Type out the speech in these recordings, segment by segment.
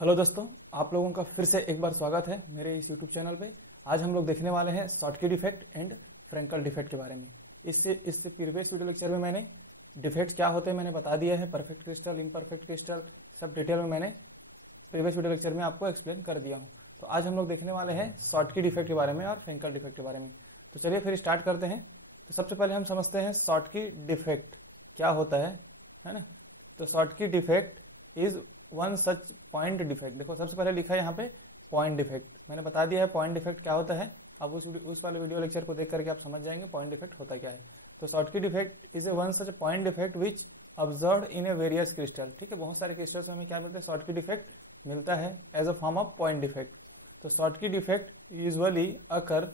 Hello दोस्तों, आप लोगों का फिर से एक बार स्वागत है मेरे इस यूट्यूब चैनल पे। आज हम लोग देखने वाले हैं Schottky defect and Frenkel defect के बारे में। इससे प्रीवियस वीडियो लेक्चर में मैंने डिफेक्ट क्या होते हैं मैंने बता दिया है। परफेक्ट क्रिस्टल, इम्परफेक्ट क्रिस्टल, सब डिटेल में मैंने प्रीवियस वीडियो लेक्चर में आपको एक्सप्लेन कर दिया हूँ। तो आज हम लोग देखने वाले हैं शॉर्टकी डिफेक्ट के बारे में और फ्रेंकल डिफेक्ट के बारे में। तो चलिए फिर स्टार्ट करते हैं। तो सबसे पहले हम समझते हैं शॉर्टकी डिफेक्ट क्या होता है ना। तो Schottky defect is one such point defect. देखो सबसे पहले लिखा है यहाँ पे पॉइंट डिफेक्ट। मैंने बता दिया है पॉइंट डिफेक्ट क्या होता है। अब उस वाले वीडियो लेक्चर को देख करके आप समझ जाएंगे पॉइंट डिफेक्ट होता क्या है। तो Schottky defect is a one such point defect which observe in A various crystal. ठीक है, बहुत सारे क्रिस्टल्स में हमें क्या मिलता है, शॉर्टकी डिफेक्ट मिलता है as a form of point defect. तो Schottky defect usually occur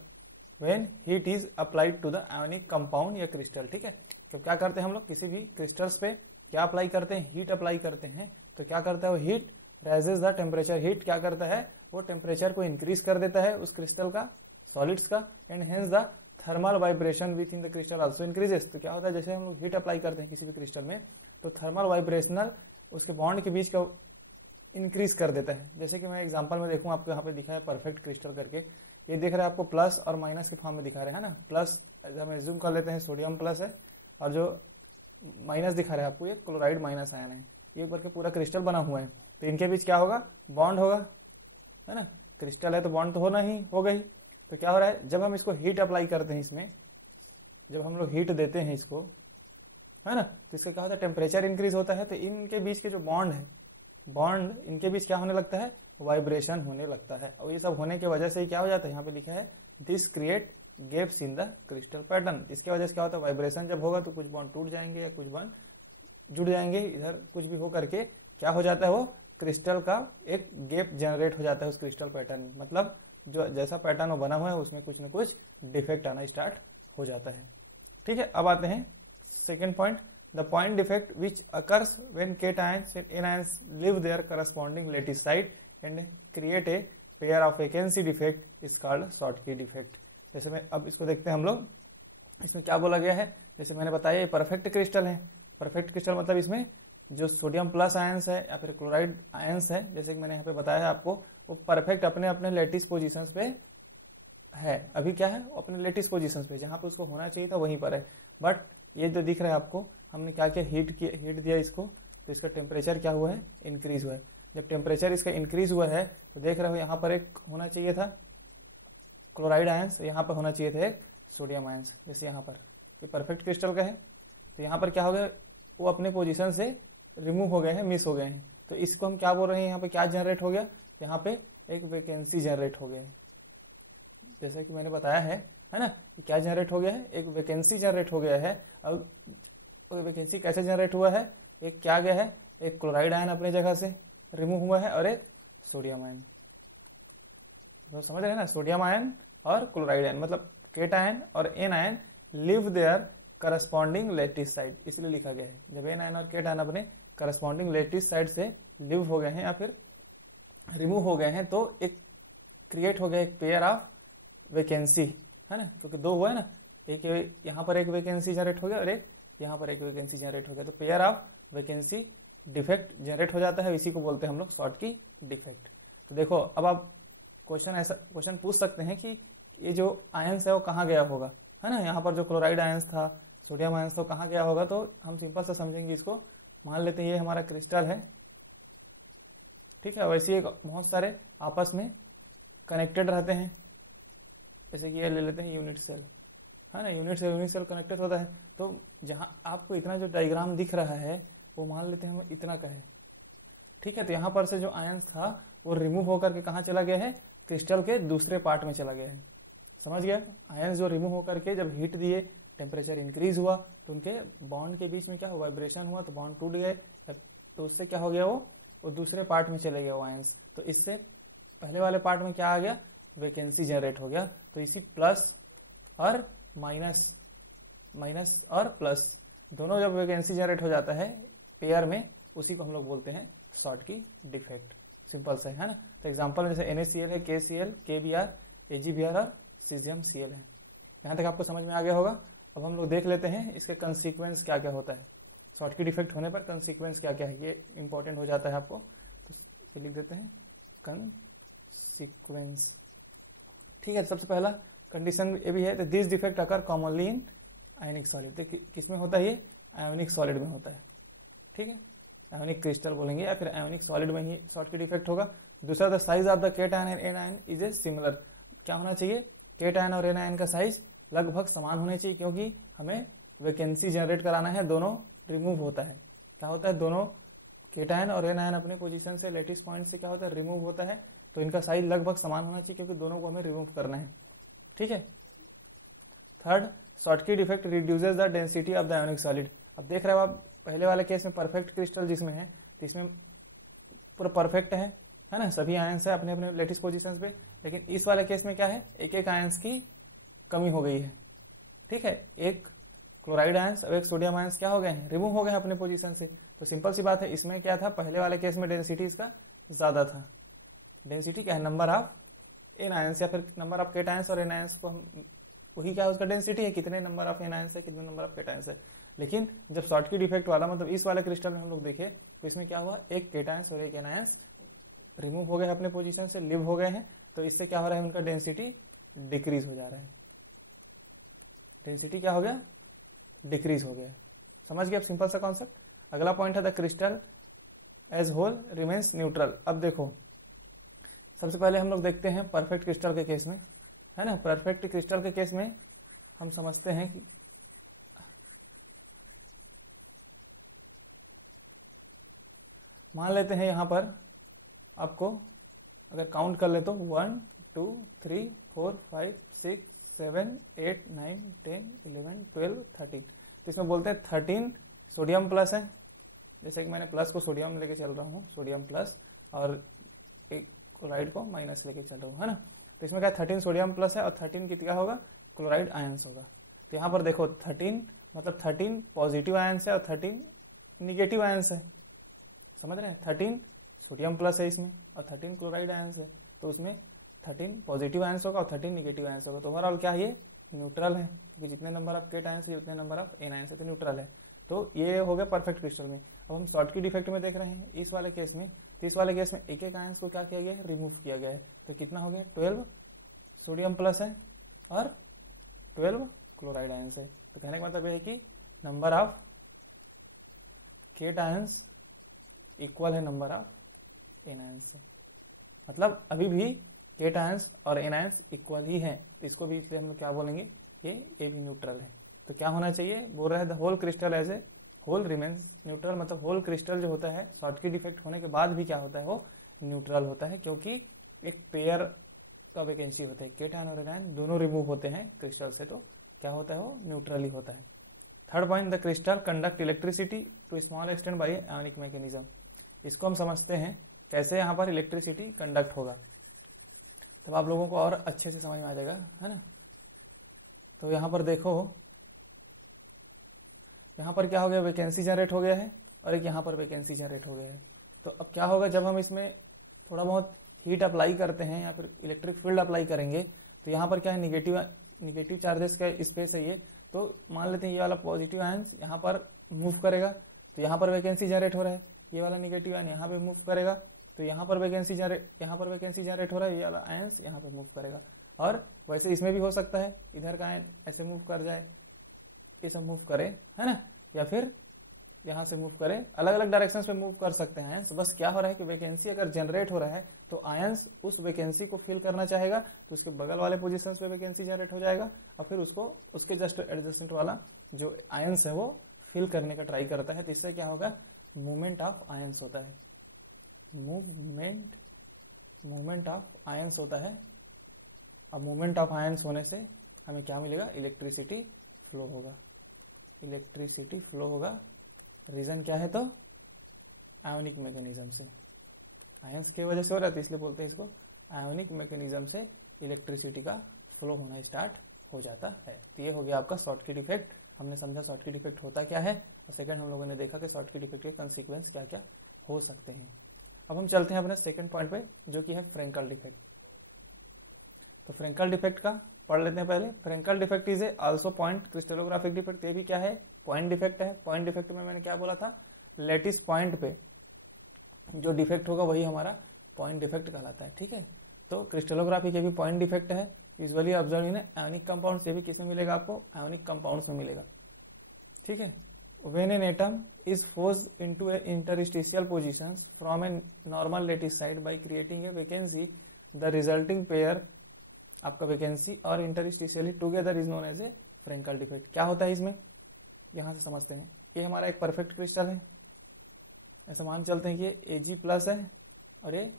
when heat is applied to the ionic compound या क्रिस्टल। ठीक है, तो क्या करते हैं हम लोग किसी भी क्रिस्टल्स पे क्या अप्लाई करते हैं, हीट अप्लाई करते हैं। तो क्या करता है वो heat raises the temperature. Heat क्या करता है, वो टेम्परेचर को इंक्रीज कर देता है उस क्रिस्टल का, सॉलिड्स का, and hence the thermal vibration with in the crystal also increases. तो क्या होता है, जैसे हम लोग हीट अप्लाई करते हैं किसी भी क्रिस्टल में तो थर्मल वाइब्रेशनल उसके बॉन्ड के बीच का इंक्रीज कर देता है। जैसे कि मैं एग्जांपल में देखूं, आपको यहाँ पे दिखा है परफेक्ट क्रिस्टल करके, ये दिख रहा है आपको प्लस और माइनस के फॉर्म में दिखा रहे हैं ना। प्लस हम एज्यूम कर लेते हैं सोडियम प्लस है और जो माइनस दिखा रहा है आपको ये क्लोराइड माइनस आयन है। ये ऊपर के पूरा क्रिस्टल बना हुआ है तो इनके बीच क्या होगा, बॉन्ड होगा, है ना। क्रिस्टल है तो बॉन्ड तो होना ही होगा ही। तो क्या हो रहा है, जब हम इसको हीट अप्लाई करते हैं, इसमें जब हम लोग हीट देते हैं इसको, है ना, तो इसका क्या होता है, टेम्परेचर इंक्रीज होता है। तो इनके बीच के जो बॉन्ड है, बॉन्ड इनके बीच क्या होने लगता है, वाइब्रेशन होने लगता है। और ये सब होने की वजह से ही क्या हो जाता है, यहाँ पे लिखा है this create gaps in the crystal pattern. इसकी वजह से क्या होता है, वाइब्रेशन जब होगा तो कुछ बॉन्ड टूट जाएंगे या कुछ बॉन्ड जुड़ जाएंगे, इधर कुछ भी हो करके क्या हो जाता है, वो क्रिस्टल का एक गैप जनरेट हो जाता है उस क्रिस्टल पैटर्न में। मतलब जो जैसा पैटर्न वो बना हुआ है उसमें कुछ न कुछ डिफेक्ट आना स्टार्ट हो जाता है। ठीक है, अब आते हैं second point, the point defect which occurs when cations and anions live their corresponding lattice side and create a pair of vacancy defect is called Schottky defect. जैसे मैं अब इसको देखते हैं हम लोग, इसमें क्या बोला गया है, जैसे मैंने बताया ये परफेक्ट क्रिस्टल है। परफेक्ट क्रिस्टल मतलब इसमें जो सोडियम प्लस आयंस है या फिर क्लोराइड आयंस है, जैसे कि मैंने यहाँ पे बताया है आपको, वो परफेक्ट अपने अपने लेटिस पोजीशंस पे है। अभी क्या है, वो अपने लेटिस पोजीशंस पे जहां पे उसको होना चाहिए था वहीं पर है। बट ये जो दिख रहा है आपको, हमने क्या किया, हीट दिया इसको, तो इसका टेम्परेचर क्या हुआ है, इंक्रीज हुआ है। जब टेम्परेचर इसका इंक्रीज हुआ है तो देख रहे हो यहाँ पर एक होना चाहिए था क्लोराइड आयंस, यहाँ पर होना चाहिए था एक सोडियम आयंस। जैसे यहाँ पर ये परफेक्ट क्रिस्टल का है तो यहाँ पर क्या हो गया, वो अपने पोजीशन से रिमूव हो गए हैं, मिस हो गए हैं। तो इसको हम क्या बोल रहे हैं, यहाँ पे क्या जनरेट हो गया, यहाँ पे एक वैकेंसी जनरेट हो गया है। जैसे कि मैंने बताया है ना, क्या जनरेट हो गया है, एक वैकेंसी जनरेट हो गया है। और वैकेंसी कैसे जनरेट हुआ है, एक क्या गया है, एक क्लोराइड आयन अपने जगह से रिमूव हुआ है और एक सोडियम आयन। तो समझ रहे हैं ना, सोडियम आयन और क्लोराइड आयन मतलब केट आयन और anion leave their corresponding lattice site, इसलिए लिखा गया है। जब एन आयन और केट आयन अपने करस्पॉन्डिंग लेटिस साइड से लिव हो गए हैं या फिर रिमूव हो गए हैं तो एक क्रिएट हो गया एक पेयर ऑफ वैकेंसी, है ना, क्योंकि दो हुआ है ना, एक यहाँ पर एक वैकेंसी जनरेट हो गया और एक यहाँ पर एक वैकेंसी जनरेट हो गया। तो pair of vacancy defect generate हो जाता है, इसी को बोलते हैं हम लोग शॉर्टकी डिफेक्ट। तो देखो अब आप क्वेश्चन पूछ सकते हैं कि ये जो आयंस है वो कहाँ गया होगा, है ना। यहाँ पर जो क्लोराइड आयंस था, सोडियम आयंस तो कहाँ गया होगा, तो हम सिंपल से समझेंगे इसको। मान लेते हैं ये हमारा क्रिस्टल है, ठीक है, वैसे बहुत सारे आपस में कनेक्टेड रहते हैं। जैसे कि ये ले लेते हैं यूनिट सेल, है ना, यूनिट सेल कनेक्टेड होता है। तो जहां आपको इतना जो डायग्राम दिख रहा है वो मान लेते हैं हम इतना का है, ठीक है। तो यहाँ पर से जो आयंस था वो रिमूव होकर के कहाँ चला गया है, क्रिस्टल के दूसरे पार्ट में चला गया है। समझ गया, आयंस जो रिमूव होकर के जब हीट दिए, टेम्परेचर इंक्रीज हुआ तो उनके बॉन्ड के बीच में क्या वाइब्रेशन हुआ, तो बॉन्ड टूट गए, तो उससे क्या हो गया, वो दूसरे पार्ट में चले गया वो आयंस। तो इससे पहले वाले पार्ट में क्या आ गया, वैकेंसी जनरेट हो गया। तो इसी प्लस और माइनस और प्लस दोनों जब वैकेंसी जनरेट हो जाता है पेयर में, उसी को हम लोग बोलते हैं शॉर्टकी डिफेक्ट। सिंपल से, है ना। तो एग्जांपल जैसे NaCl है, KCl, KBr, AgBr और सीजियम Cl है। यहाँ तक आपको समझ में आ गया होगा। अब हम लोग देख लेते हैं इसके कंसीक्वेंस क्या क्या होता है, शॉर्टकी डिफेक्ट होने पर कंसीक्वेंस क्या क्या है, ये इंपॉर्टेंट हो जाता है आपको। तो ये लिख देते हैं कंसीक्वेंस। ठीक है, सबसे पहला कंडीशन ये भी है, this defect occur commonly in ionic solid. देखिए किसमें होता है, ये आयोनिक सॉलिड में होता है। ठीक है, आयोनिक क्रिस्टल बोलेंगे या फिर आयोनिक सॉलिड में ही शॉर्टकी डिफेक्ट होगा। दूसरा, the size of the cation and anion is a similar. क्या होना चाहिए, केटायन और एनायन का साइज लगभग समान होने चाहिए, क्योंकि हमें वैकेंसी जनरेट कराना है, दोनों रिमूव होता है। क्या होता है, दोनों केटायन और एनायन अपने पोजीशन से लेटिस पॉइंट से क्या होता है, रिमूव होता है। तो इनका साइज लगभग समान होना चाहिए, क्योंकि दोनों को हमें रिमूव करना है। ठीक है। Third, Schottky defect reduces the density of the ionic solid. अब देख रहे हो आप, पहले वाले केस में परफेक्ट क्रिस्टल जिसमें है, तो इसमें पूरा परफेक्ट है ना, सभी आयंस है अपने अपने लेटिस पोजीशंस पे। लेकिन इस वाले केस में क्या है, एक एक आयंस की कमी हो गई है। ठीक है, एक क्लोराइड आयंस और एक सोडियम आयंस क्या हो गए हैं, रिमूव हो गए हैं अपने पोजीशन से। तो सिंपल सी बात है, इसमें क्या था, पहले वाले केस में डेंसिटी इसका ज्यादा था। डेंसिटी क्या है, नंबर ऑफ एन आयंस या फिर नंबर ऑफ केटायंस और एन आयंस को हम वही क्या उसका डेंसिटी है, कितने नंबर ऑफ एन आयंस है, कितने नंबर ऑफ केटायंस है। लेकिन जब शॉर्टकी डिफेक्ट वाला मतलब इस वाले क्रिस्टल में हम लोग देखे, तो इसमें क्या हुआ, एक केटायंस और एक एनायंस रिमूव हो गए अपने पोजीशन से, लिव हो गए हैं। तो इससे क्या हो रहा है, उनका डेंसिटी डिक्रीज हो जा रहा है। डेंसिटी क्या हो गया, डिक्रीज हो गया। समझ गए आप सिंपल सा कॉन्सेप्ट। अगला पॉइंट है, the crystal as whole remains neutral. अब देखो, सबसे पहले हम लोग देखते हैं परफेक्ट क्रिस्टल के केस में, है ना। परफेक्ट क्रिस्टल के केस में हम समझते हैं कि मान लेते हैं यहां पर आपको अगर काउंट कर ले तो 1 2 3 4 5 6 7 8 9 10 11 12 13। तो इसमें बोलते हैं 13 सोडियम प्लस है, जैसे कि मैंने प्लस को सोडियम लेके चल रहा हूँ, सोडियम प्लस, और एक क्लोराइड को माइनस लेके चल रहा हूँ, है ना। तो इसमें क्या 13 सोडियम प्लस है और 13 कितना होगा, क्लोराइड आयंस होगा। तो यहाँ पर देखो 13 मतलब 13 पॉजिटिव आयंस है और 13 निगेटिव आयंस है। समझ रहे हैं, 13 सोडियम प्लस है इसमें और 13 क्लोराइड आयंस है। तो उसमें 13 पॉजिटिव आयंस होगा और 13 निगेटिव आयंस होगा। तो ओवरऑल क्या है, ये न्यूट्रल है, क्योंकि जितने नंबर ऑफ केट आयंस है उतने नंबर ऑफ एन आयंस है, तो न्यूट्रल है। तो ये हो गया परफेक्ट क्रिस्टल में। अब हम शॉर्टकी डिफेक्ट में देख रहे हैं इस वाले केस में। तो इस वाले केस में एक एक आयंस को क्या किया गया है, रिमूव किया गया है। तो कितना हो गया, 12 सोडियम प्लस है और 12 क्लोराइड आयंस है। तो कहने का मतलब यह है कि number of cations equal है नंबर ऑफ एन आयंस से। मतलब अभी भी केट आयंस और एन आयंस इक्वल ही है। तो इसको भी इसलिए हम लोग क्या बोलेंगे, ये भी न्यूट्रल है। तो क्या होना चाहिए, बोल रहा है the whole crystal as a whole remains neutral. मतलब होल क्रिस्टल जो होता है शॉर्टकी डिफेक्ट होने के बाद भी क्या होता है, वो न्यूट्रल होता है, क्योंकि एक पेयर का वैकेंसी होता है, केटायन और एनायन दोनों रिमूव होते हैं क्रिस्टल से, तो क्या होता है, वो न्यूट्रल ही होता है। Third point, the crystal conduct electricity to small extent by ionic mechanism. इसको हम समझते हैं कैसे यहाँ पर इलेक्ट्रिसिटी कंडक्ट होगा, तब आप लोगों को और अच्छे से समझ में आ जाएगा, है ना। तो यहाँ पर देखो, यहाँ पर क्या हो गया, वैकेंसी जनरेट हो गया है और एक यहाँ पर वैकेंसी जनरेट हो गया है। तो अब क्या होगा, जब हम इसमें थोड़ा बहुत हीट अप्लाई करते हैं या फिर इलेक्ट्रिक फील्ड अप्लाई करेंगे, तो यहाँ पर क्या है, निगेटिव चार्जेस का स्पेस है ये। तो मान लेते हैं ये वाला पॉजिटिव आयंस यहाँ पर मूव करेगा, तो यहाँ पर वैकेंसी जनरेट हो रहा है। ये वाला निगेटिव आयन यहाँ पे मूव करेगा, तो यहाँ पर वैकेंसी जनरेट हो रहा है। ये वाला आयंस यहाँ पे मूव करेगा। और वैसे इसमें भी हो सकता है इधर का आयन ऐसे मूव कर जाए, ये सब मूव करे, है ना, या फिर यहाँ से मूव करे, अलग अलग डायरेक्शंस पे मूव कर सकते हैं आयंस। बस क्या हो रहा है कि वैकेंसी अगर जनरेट हो रहा है तो आयंस उस वैकेंसी को फिल करना चाहेगा, तो उसके बगल वाले पोजीशंस पे वैकेंसी जनरेट हो जाएगा और फिर उसको उसके जस्ट एडजेसेंट वाला जो आयंस है वो फिल करने का ट्राई करता है। तो इससे क्या होगा, मूवमेंट ऑफ आयंस होता है, मूवमेंट ऑफ आयंस होता है। अब मूवमेंट ऑफ आयंस होने से हमें क्या मिलेगा, इलेक्ट्रिसिटी फ्लो होगा, इलेक्ट्रिसिटी फ्लो होगा। रीजन क्या है, तो आयोनिक मैकेनिज्म से, आयंस की वजह से हो रहा है, तो इसलिए बोलते हैं इसको आयोनिक मैकेनिज्म से इलेक्ट्रिसिटी का फ्लो होना स्टार्ट हो जाता है। तो ये हो गया आपका शॉर्टकी डिफेक्ट। हमने समझा शॉर्टकी डिफेक्ट होता क्या है, और सेकंड हम लोगों ने देखा कि शॉर्टकी डिफेक्ट के कंसीक्वेंस क्या क्या हो सकते हैं। अब हम चलते हैं अपने सेकंड पॉइंट पे, जो कि है फ्रेंकल डिफेक्ट। तो फ्रेंकल डिफेक्ट का पढ़ लेते हैं पहले। Frenkel defect is also point crystallographic defect. ये भी क्या है, पॉइंट डिफेक्ट है। पॉइंट डिफेक्ट में मैंने क्या बोला था, लेटिस पॉइंट पे जो डिफेक्ट होगा वही हमारा पॉइंट डिफेक्ट कहलाता है। ठीक है, तो क्रिस्टलोग्राफी के भी पॉइंट डिफेक्ट है, usually observe in ionic compounds, ये भी किसमें मिलेगा आपको, आयोनिक कंपाउंड्स में मिलेगा। ठीक है, when an atom is forced into a interstitial positions from a normal lattice site by creating a vacancy, the resulting pair आपका वैकेंसी और interstitially together is known as a Frenkel defect. क्या होता है इसमें, यहां से समझते हैं। ये हमारा एक परफेक्ट क्रिस्टल है, ऐसा मान चलते हैं कि ये Ag+ है और ये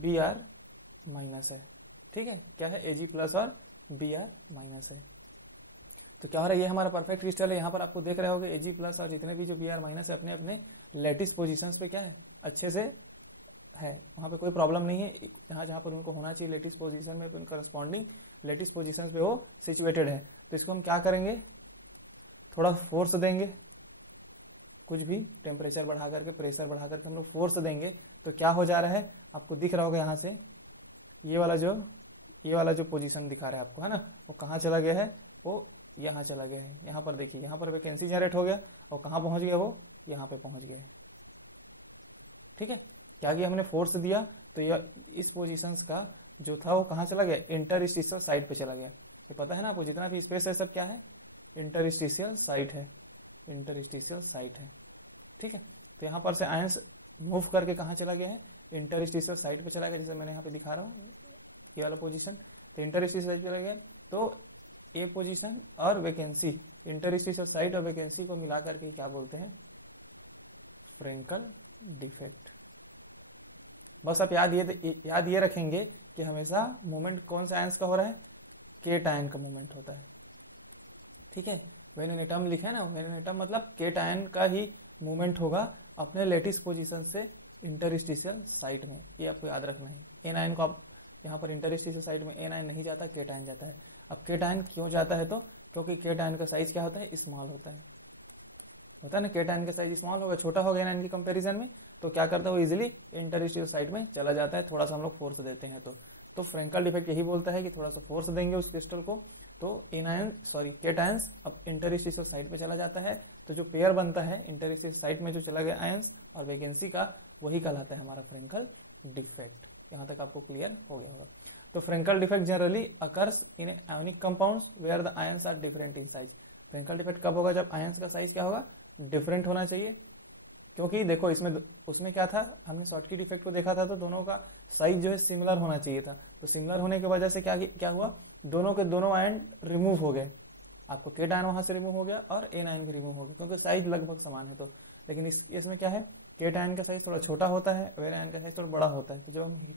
Br- है। ठीक है, क्या है, Ag+ और Br- है। तो क्या हो रहा है, ये हमारा परफेक्ट क्रिस्टल है। यहाँ पर आपको देख रहे होगे Ag+ और जितने भी जो Br- है अपने अपने लेटिस पोजीशंस पे क्या है, अच्छे से है, वहां पे कोई प्रॉब्लम नहीं है। जहां जहां पर उनको होना चाहिए लेटिस पोजीशन में, उनका करस्पॉन्डिंग लेटिस पोजीशंस पे वो सिचुएटेड है। तो इसको हम क्या करेंगे, थोड़ा फोर्स देंगे, कुछ भी टेम्परेचर बढ़ा करके, प्रेशर बढ़ा करके हम लोग फोर्स देंगे, तो क्या हो जा रहा है, आपको दिख रहा होगा यहाँ से ये वाला जो पोजीशन दिखा रहा है आपको, है ना, वो कहाँ चला गया है, वो यहाँ चला गया है। यहाँ पर देखिए, यहाँ पर वैकेंसी जनरेट हो गया और कहाँ पहुंच गया, वो यहाँ पे पहुंच गया है। ठीक है, क्या किया हमने, फोर्स दिया, तो यह इस पोजीशंस का जो था वो कहाँ चला गया, इंटरस्टिशियल साइड पे चला गया। ये पता है ना आपको, जितना भी स्पेस है सब क्या है, इंटरस्टिशियल साइट है, इंटरस्टिशियल साइट है। ठीक है, तो यहाँ पर से आयंस मूव करके कहाँ चला गया है, इंटरस्टिशियल साइट पे चला गया, जैसे मैंने यहाँ पे दिखा रहा हूँ ये वाला पोजीशन। तो इंटरस्टिशियल साइट चला गया, तो ए पोजीशन और वैकेंसी, इंटरस्टिशियल साइट और वैकेंसी को मिला करके क्या बोलते हैं, फ्रेंकल डिफेक्ट। बस आप याद ये रखेंगे कि हमेशा मूवमेंट कौन सा आयंस का हो रहा है, केटायन का मूवमेंट होता है। ठीक है, व्हेन एन एटम लिखा है ना, व्हेन एन एटम मतलब केटायन का ही मूवमेंट होगा अपने लेटिस पोजीशन से इंटरस्टिशियल साइट में, ये आपको याद रखना है। एन आयन को आप यहाँ पर इंटरस्टिशियल साइट में एन आयन नहीं जाता, केटायन जाता है। अब केटायन क्यों जाता है, तो क्योंकि केटायन का साइज क्या होता है, स्मॉल होता है ना, केटायन का साइज स्मॉल होगा, छोटा होगा एनायन की कंपैरिजन में, तो क्या करता है वो इजीली इंटरस्टिशियल साइट में चला जाता है, थोड़ा सा हम लोग फोर्स देते हैं। तो फ्रेंकल डिफेक्ट यही बोलता है कि थोड़ा सा फोर्स देंगे उस क्रिस्टल को, तो केटायंस अब इंटरस्टिशियल साइट पे चला जाता है। तो जो पेयर बनता है इंटरस्टिशियल साइट में जो चला गया आयंस और वैकेंसी का, वही कहलाता है हमारा फ्रेंकल डिफेक्ट। यहाँ तक आपको क्लियर हो गया होगा। तो Frenkel defect generally occurs in ionic compounds where the ions are different in size. Frenkel defect कब होगा, जब आयंस का साइज क्या होगा, डिफरेंट होना चाहिए। क्योंकि देखो उसमें क्या था, हमने शॉर्टकी डिफेक्ट को देखा था, तो दोनों का साइज जो है सिमिलर होना चाहिए था। तो सिमिलर होने की वजह से क्या हुआ, दोनों के दोनों आयन रिमूव हो गए। आपको केट आयन वहां से रिमूव हो गया और एन आयन भी रिमूव हो गया, क्योंकि साइज लगभग समान है। तो लेकिन इसमें क्या है, केट आयन का साइज थोड़ा छोटा होता है, वेन आयन का साइज थोड़ा बड़ा होता है। तो जब हम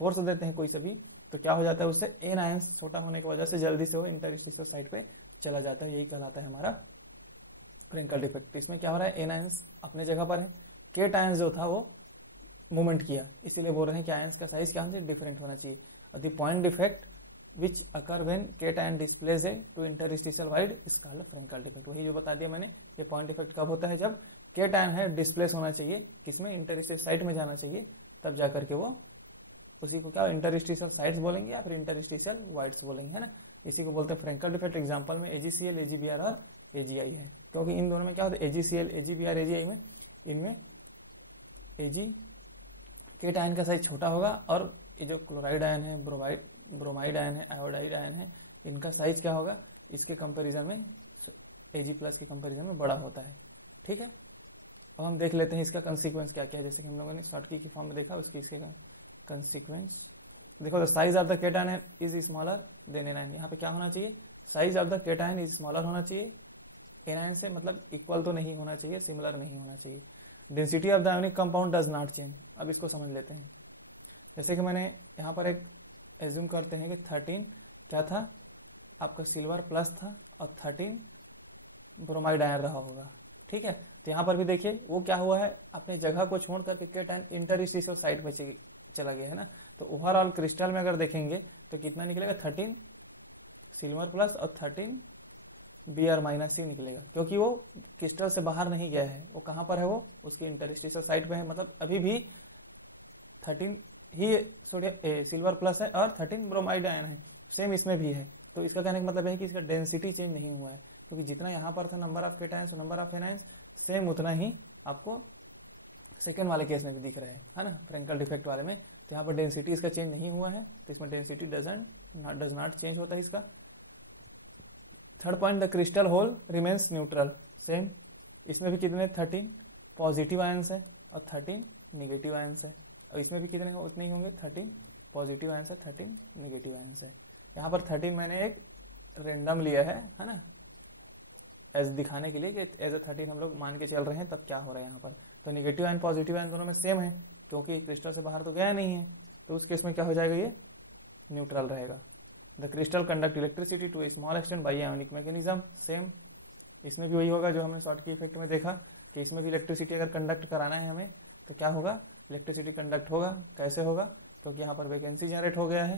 फोर्स देते हैं कोई सभी, तो क्या हो जाता है, उससे एन आयन छोटा होने की वजह से जल्दी से वो इंटरस्टिशियल साइट पे चला जाता है। यही कहलाता है हमारा फ्रेंकल डिफेक्ट। इसमें क्या हो रहा है, एन आयंस अपने जगह पर है, केट आयंस जो था वो मूवमेंट किया, इसीलिए बोल रहे हैं कि आयंस का साइज क्या होना, डिफरेंट होना चाहिए। The point defect which occur when cation displace है to interstitial void is called Frenkel defect. वही जो बता दिया मैंने, ये पॉइंट डिफेक्ट कब होता है, जब केट आयन है डिस्प्लेस होना चाहिए, किसमें, इंटरस्टिशियल साइट में जाना चाहिए, तब जाकर के वो उसी को क्या इंटरस्टिशियल साइट्स बोलेंगे या फिर इंटरस्टिशियल वाइड्स बोलेंगे, है ना। इसी को बोलते हैं फ्रेंकल डिफेक्ट। एग्जांपल में AgCl, AgBr और AgI है, क्योंकि इन दोनों में क्या होता है, AgCl, AgBr, AgI में इनमें Ag केट आयन का साइज छोटा होगा और ये जो क्लोराइड आयन है, ब्रोमाइड आयन है, आयोडाइड आयन है, इनका साइज क्या होगा, इसके कंपेरिजन में Ag+ के कंपेरिजन में बड़ा होता है। ठीक है, अब हम देख लेते हैं इसका कंसिक्वेंस क्या क्या है। जैसे कि हम लोगों ने शॉर्टकी की फॉर्म में देखा, उसकी इसके कंसिक्वेंस देखो, the size of the cation is smaller than anion. यहाँ पे क्या होना चाहिए, size of the cation is smaller होना चाहिए एन आयन से, मतलब इक्वल तो नहीं होना चाहिए, सिमिलर नहीं होना चाहिए। Density of the ionic compound does not change. अब इसको समझ लेते हैं। जैसे कि मैंने यहाँ पर एक एज्यूम करते हैं कि 13 क्या था, आपका सिल्वर प्लस था और 13 ब्रोमाइड आयन रहा होगा। ठीक है, तो यहाँ पर भी देखिए वो क्या हुआ है, अपने जगह को छोड़ करके केटायन इंटरस्टिशियल साइट में चला गया है ना। तो ओवरऑल क्रिस्टल में अगर देखेंगे तो कितना निकलेगा, 13 सिल्वर प्लस और 13 Br- निकलेगा, क्योंकि वो क्रिस्टल से बाहर नहीं गया है, वो कहां पर है, वो उसकी इंटरस्टिशियल साइट पे है। मतलब अभी भी 13 ही सिल्वर प्लस है और 13 ब्रोमाइड आयन है, सेम इसमें भी है। तो इसका कहने का मतलब है कि इसका डेंसिटी चेंज नहीं हुआ है, क्योंकि जितना यहाँ पर था नंबर ऑफ केटायंस और नंबर ऑफ एनायंस, सेम उतना ही आपको सेकेंड वाले केस में भी दिख रहा है ना, फ्रेंकल डिफेक्ट वाले में। तो यहाँ पर डेंसिटी इसका चेंज नहीं हुआ है, तो इसमें डेंसिटी डज नॉट चेंज होता है इसका। Third point, the crystal whole remains neutral, same. इसमें भी कितने 13 पॉजिटिव आयंस है और 13 निगेटिव आयंस है, और इसमें भी कितने उतने ही होंगे, 13 पॉजिटिव आयंस है, 13 निगेटिव आयंस है। यहाँ पर 13 मैंने एक रेंडम लिया है ना, एज दिखाने के लिए कि एज ए 13 हम लोग मान के चल रहे हैं, तब क्या हो रहा है यहाँ पर। तो निगेटिव आयन पॉजिटिव आयन दोनों में सेम है, क्योंकि क्रिस्टल से बाहर तो गया नहीं है, तो उस केस में क्या हो जाएगा, ये न्यूट्रल रहेगा। The crystal conduct electricity to a small extent by ionic mechanism, same. इसमें भी वही होगा जो हमने शॉर्टकी इफेक्ट में देखा कि इसमें भी इलेक्ट्रिसिटी अगर कंडक्ट कराना है हमें तो क्या होगा, इलेक्ट्रिसिटी कंडक्ट होगा। कैसे होगा, क्योंकि यहाँ पर वैकेंसी जनरेट हो गया है,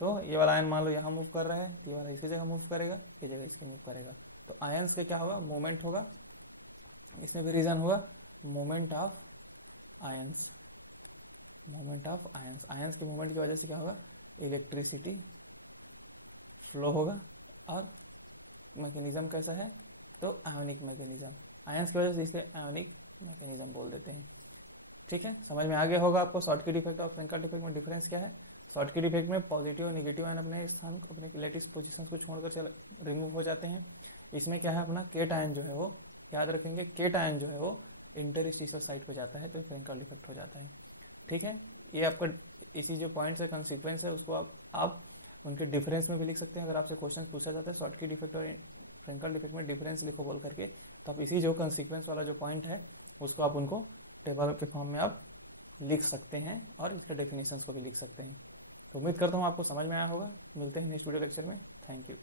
तो ये वाला आयन मान लो यहाँ मूव कर रहा है, ये वाला इसकी जगह मूव करेगा, ये जगह इसकी मूव करेगा, तो आयंस के क्या होगा, मूवमेंट होगा। इसमें भी रीजन होगा movement of ions, movement of ions. Ions के मूवमेंट की वजह से क्या होगा, इलेक्ट्रिसिटी फ्लो होगा। और मैकेनिज्म कैसा है, तो आयोनिक मैकेनिज्म, आयंस की वजह से इसलिए आयोनिक मैकेनिज्म बोल देते हैं। ठीक है, समझ में आ गया होगा आपको शॉर्टकी डिफेक्ट और फ्रेंकल डिफेक्ट में डिफरेंस क्या है। शॉर्टकी डिफेक्ट में पॉजिटिव और निगेटिव आयन अपने स्थान, अपने लैटिस पोजीशंस को छोड़कर रिमूव हो जाते हैं। इसमें क्या है, अपना केट आयन जो है वो, याद रखेंगे, केट आयन जो है वो इंटरस्टिशियल साइट पे जाता है, तो फ्रेंकल डिफेक्ट हो जाता है। ठीक है, ये आपका इसी जो पॉइंट्स है, कंसिक्वेंस है, उसको आप उनके डिफरेंस में भी लिख सकते हैं। अगर आपसे क्वेश्चन पूछा जाता है शॉर्टकी डिफेक्ट और फ्रेंकल डिफेक्ट में डिफरेंस लिखो बोल करके, तो आप इसी जो कंसिक्वेंस वाला जो पॉइंट है उसको आप उनको टेबल के फॉर्म में आप लिख सकते हैं और इसके डेफिनेशंस को भी लिख सकते हैं। तो उम्मीद करता हूँ आपको समझ में आया होगा। मिलते हैं नेक्स्ट वीडियो लेक्चर में। Thank you.